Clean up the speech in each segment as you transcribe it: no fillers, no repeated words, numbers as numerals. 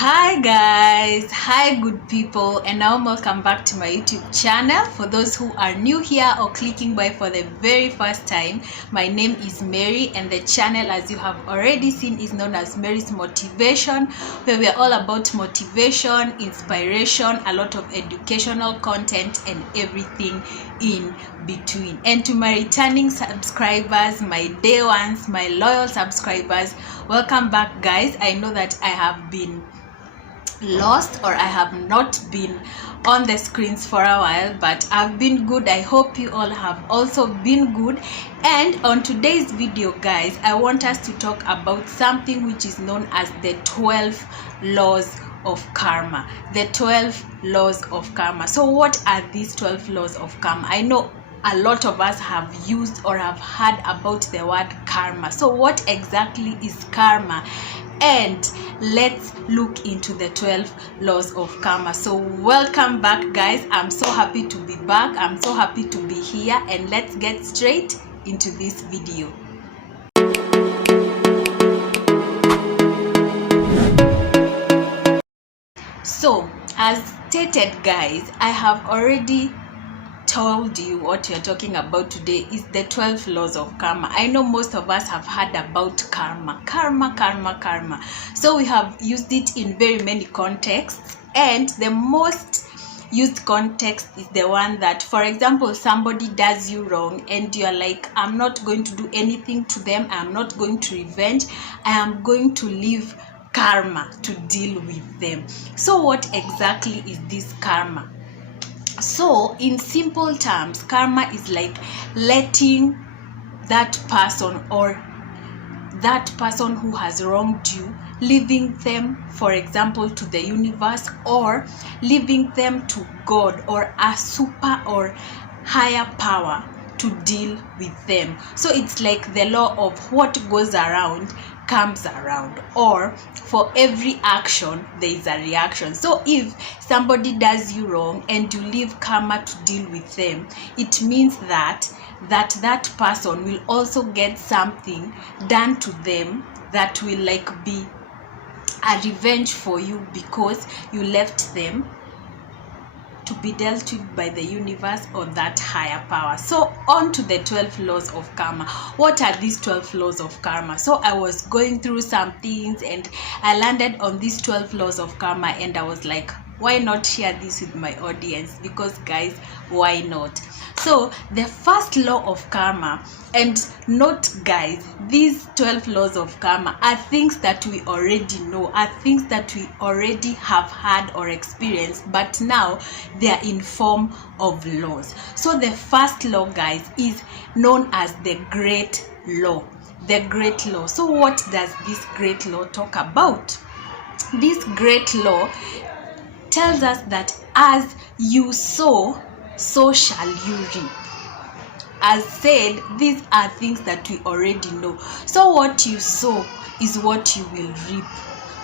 Hi guys, hi good people, and now welcome back to my YouTube channel. For those who are new here or clicking by for the very first time, my name is Mary, and the channel, as you have already seen, is known as Mary's Motivation, where we are all about motivation, inspiration, a lot of educational content and everything in between. And to my returning subscribers, my day ones, my loyal subscribers, welcome back guys. I know that I have been lost, or I have not been on the screens for a while, but I've been good. I hope you all have also been good. And on today's video guys, I want us to talk about something which is known as the 12 laws of karma. The 12 laws of karma. So what are these 12 laws of karma? I know a lot of us have used or have heard about the word karma. So what exactly is karma? And let's look into the 12 laws of karma. So welcome back guys. I'm so happy to be back. I'm so happy to be here, and let's get straight into this video. So as stated guys, I have already told you what you're talking about today is the 12 laws of karma. I know most of us have heard about karma. So we have used it in very many contexts, and the most used context is the one that, for example, somebody does you wrong and you're like, I'm not going to do anything to them, I'm not going to revenge, I am going to leave karma to deal with them. So what exactly is this karma? So in simple terms, karma is like letting that person or that person who has wronged you, leaving them, for example, to the universe, or leaving them to God or a super or higher power to deal with them. So it's like the law of what goes around comes around, or for every action there is a reaction. So if somebody does you wrong and you leave karma to deal with them, it means that that person will also get something done to them that will like be a revenge for you, because you left them to be dealt with by the universe or that higher power. So on to the 12 laws of karma. What are these 12 laws of karma? So I was going through some things and I landed on these 12 laws of karma, and I was like, why not share this with my audience? Because guys, why not? So the first law of karma, and note guys, these 12 laws of karma are things that we already know, are things that we already have had or experienced, but now they are in form of laws. So the first law guys is known as the great law. The great law. So what does this great law talk about? This great law tells us that as you sow, so shall you reap. As said, these are things that we already know. So what you sow is what you will reap.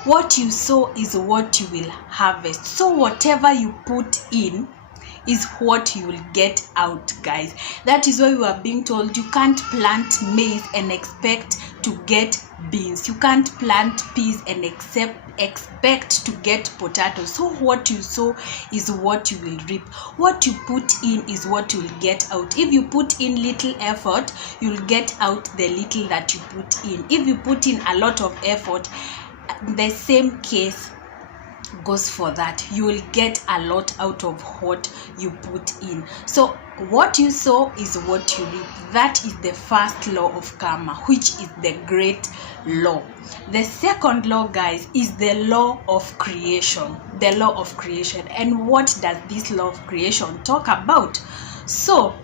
What you sow is what you will harvest. So whatever you put in is what you will get out, guys. That is why we are being told you can't plant maize and expect to get beans. You can't plant peas and expect to get potatoes. So what you sow is what you will reap. What you put in is what you will get out. If you put in little effort, you'll get out the little that you put in. If you put in a lot of effort, the same case goes for that. You will get a lot out of what you put in. So what you sow is what you reap. That is the first law of karma, which is the great law. The second law guys is the law of creation. The law of creation. And what does this law of creation talk about? So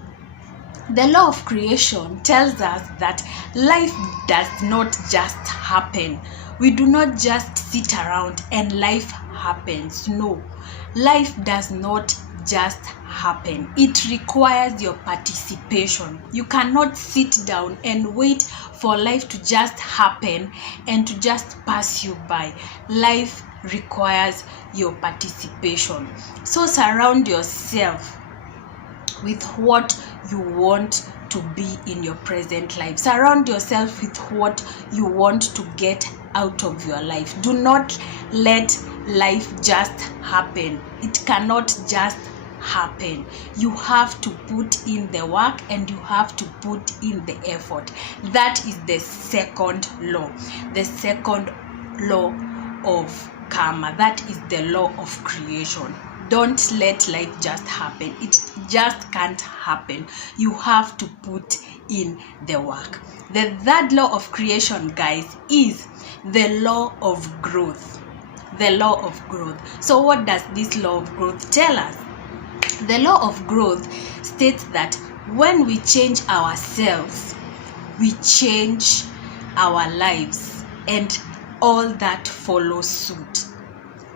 the law of creation tells us that life does not just happen. We do not just sit around and life happens. No, life does not just happen. It requires your participation. You cannot sit down and wait for life to just happen and to just pass you by. Life requires your participation. So surround yourself with what you want to be in your present life. Surround yourself with what you want to get out of your life. Do not let life just happen. It cannot just happen. You have to put in the work and you have to put in the effort. That is the second law. The second law of karma. That is the law of creation. Don't let life just happen. It just can't happen. You have to put in the work. The third law of creation, guys, is the law of growth. The law of growth. So what does this law of growth tell us? The law of growth states that when we change ourselves, we change our lives and all that follows suit.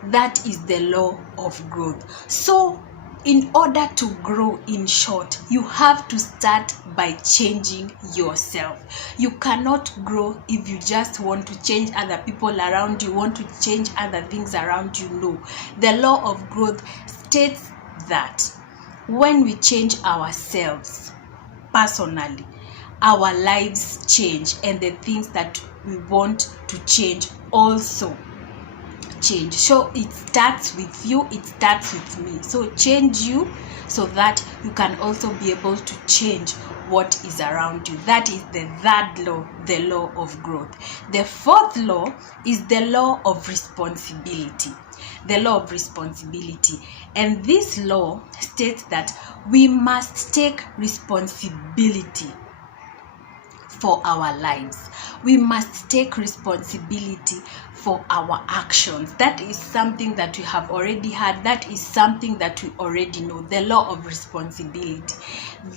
That is the law of growth. So in order to grow, in short, you have to start by changing yourself. You cannot grow if you just want to change other people around you, want to change other things around you. No. The law of growth states that when we change ourselves personally, our lives change, and the things that we want to change also change. So it starts with you, it starts with me. So change you so that you can also be able to change what is around you. That is the third law, the law of growth. The fourth law is the law of responsibility. The law of responsibility. And this law states that we must take responsibility for our lives. We must take responsibility for our actions. That is something that we have already had. That is something that we already know. The law of responsibility.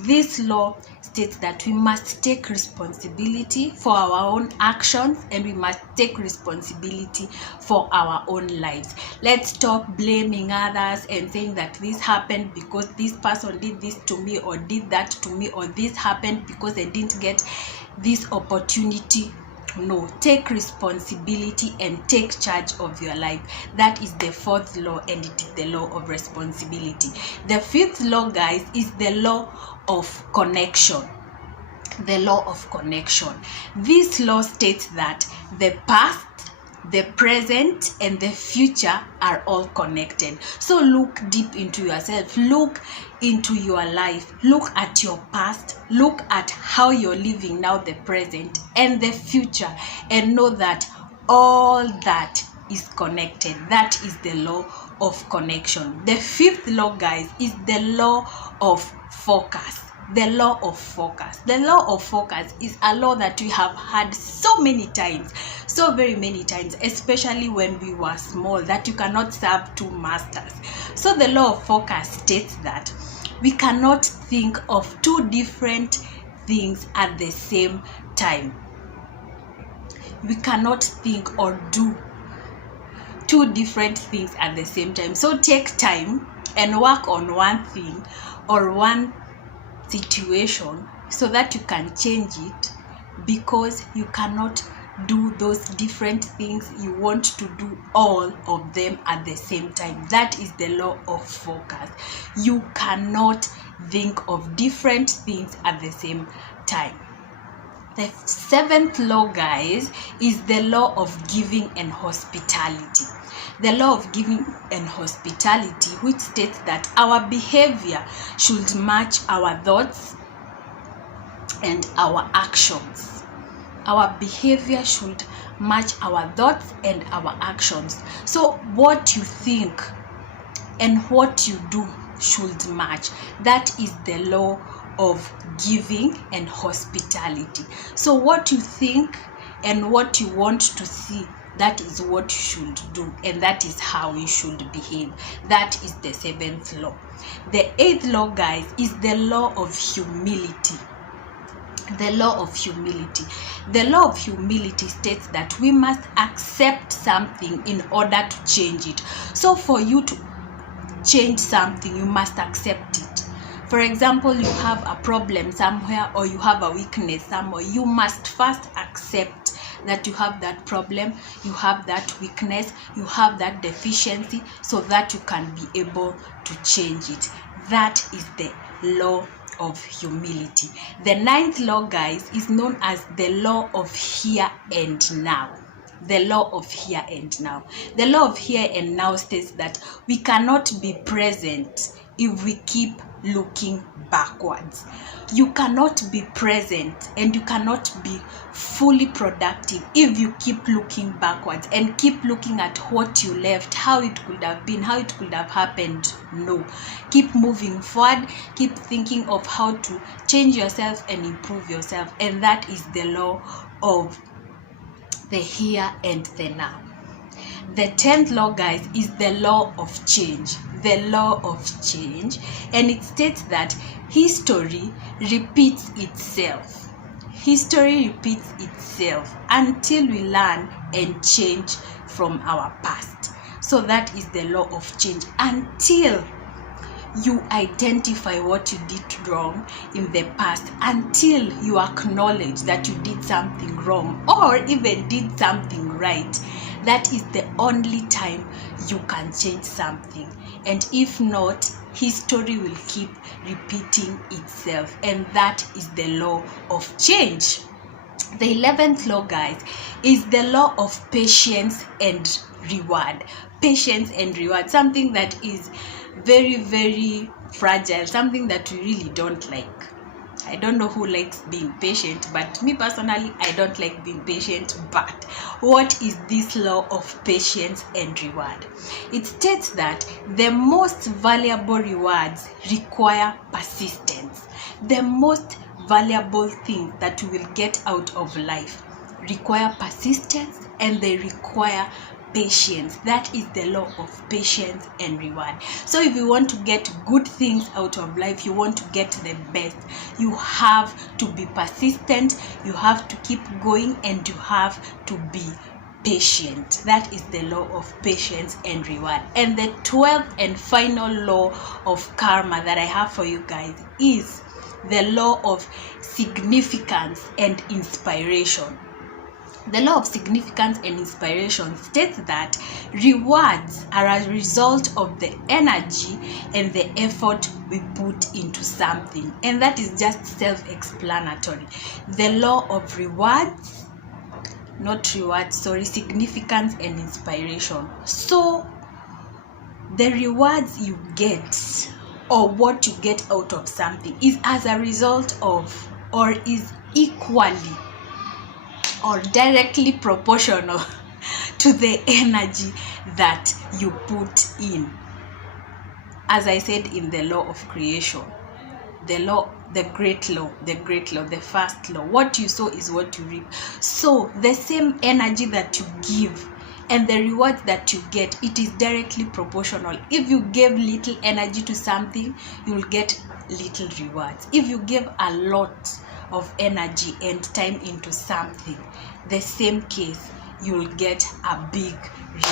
This law states that we must take responsibility for our own actions and we must take responsibility for our own lives. Let's stop blaming others and saying that this happened because this person did this to me or did that to me, or this happened because I didn't get this opportunity. No, take responsibility and take charge of your life. That is the fourth law, and it is the law of responsibility. The fifth law, guys, is the law of connection. The law of connection. This law states that the past, the present, and the future are all connected. So look deep into yourself. Look into your life. Look at your past. Look at how you're living now, the present and the future, and know that all that is connected. That is the law of connection. The fifth law, guys, is the law of focus. The law of focus. The law of focus is a law that we have had so many times, so very many times, especially when we were small, that you cannot serve two masters. So the law of focus states that we cannot think of two different things at the same time. We cannot think or do two different things at the same time. So take time and work on one thing or one situation so that you can change it, because you cannot do those different things. You want to do all of them at the same time. That is the law of focus. You cannot think of different things at the same time. The seventh law, guys, is the law of giving and hospitality. The law of giving and hospitality, which states that our behavior should match our thoughts and our actions. Our behavior should match our thoughts and our actions. So what you think and what you do should match. That is the law of giving and hospitality. So what you think and what you want to see, that is what you should do, and that is how you should behave. That is the seventh law. The eighth law, guys, is the law of humility. The law of humility. The law of humility states that we must accept something in order to change it. So for you to change something, you must accept it. For example, you have a problem somewhere or you have a weakness somewhere. You must first accept that you have that problem, you have that weakness, you have that deficiency, so that you can be able to change it. That is the law of humility. The ninth law, guys, is known as the law of here and now. the law of here and now. The law of here and now states that we cannot be present if we keep looking backwards. You cannot be present and you cannot be fully productive if you keep looking backwards and keep looking at what you left, how it could have been, how it could have happened. No. Keep moving forward, keep thinking of how to change yourself and improve yourself, and that is the law of the here and the now. The 10th law, guys, is the law of change. The law of change, and it states that history repeats itself. History repeats itself until we learn and change from our past. So that is the law of change. Until you identify what you did wrong in the past, until you acknowledge that you did something wrong or even did something right, that is the only time you can change something. And if not, history will keep repeating itself, and that is the law of change. The 11th law, guys, is the law of patience and reward. Patience and reward, something that is very, very fragile, something that we really don't like. I don't know who likes being patient, but me personally, I don't like being patient. But what is this law of patience and reward? It states that the most valuable rewards require persistence. The most valuable thing that we will get out of life require persistence, and they require patience. That is the law of patience and reward. So if you want to get good things out of life, you want to get the best, you have to be persistent, you have to keep going, and you have to be patient. That is the law of patience and reward. And the 12th and final law of karma that I have for you guys is the law of significance and inspiration. The law of significance and inspiration states that rewards are a result of the energy and the effort we put into something. And that is just self-explanatory. The law of significance and inspiration. So the rewards you get, or what you get out of something, is as a result of, or is equally or directly proportional to the energy that you put in. As I said in the law of creation, the great law, the first law, what you sow is what you reap. So the same energy that you give and the rewards that you get, it is directly proportional. If you give little energy to something, you will get little rewards. If you give a lot of energy and time into something, the same case, you will get a big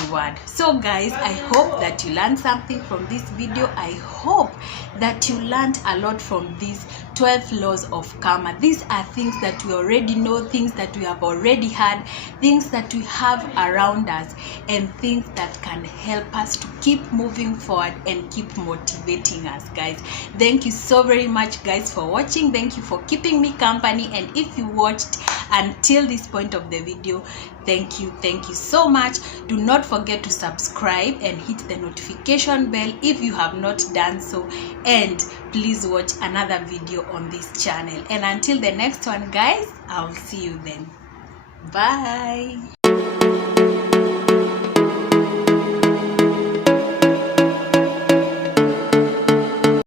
reward. So guys, I hope that you learned something from this video. I hope that you learned a lot from these 12 laws of karma. These are things that we already know, things that we have already had, things that we have around us, and things that can help us to keep moving forward and keep motivating us, guys. Thank you so very much, guys, for watching. Thank you for keeping me company. And if you watched until this point of the video, thank you so much. Do not forget to subscribe and hit the notification bell if you have not done so, and please watch another video on this channel. And until the next one, guys, I'll see you then. Bye.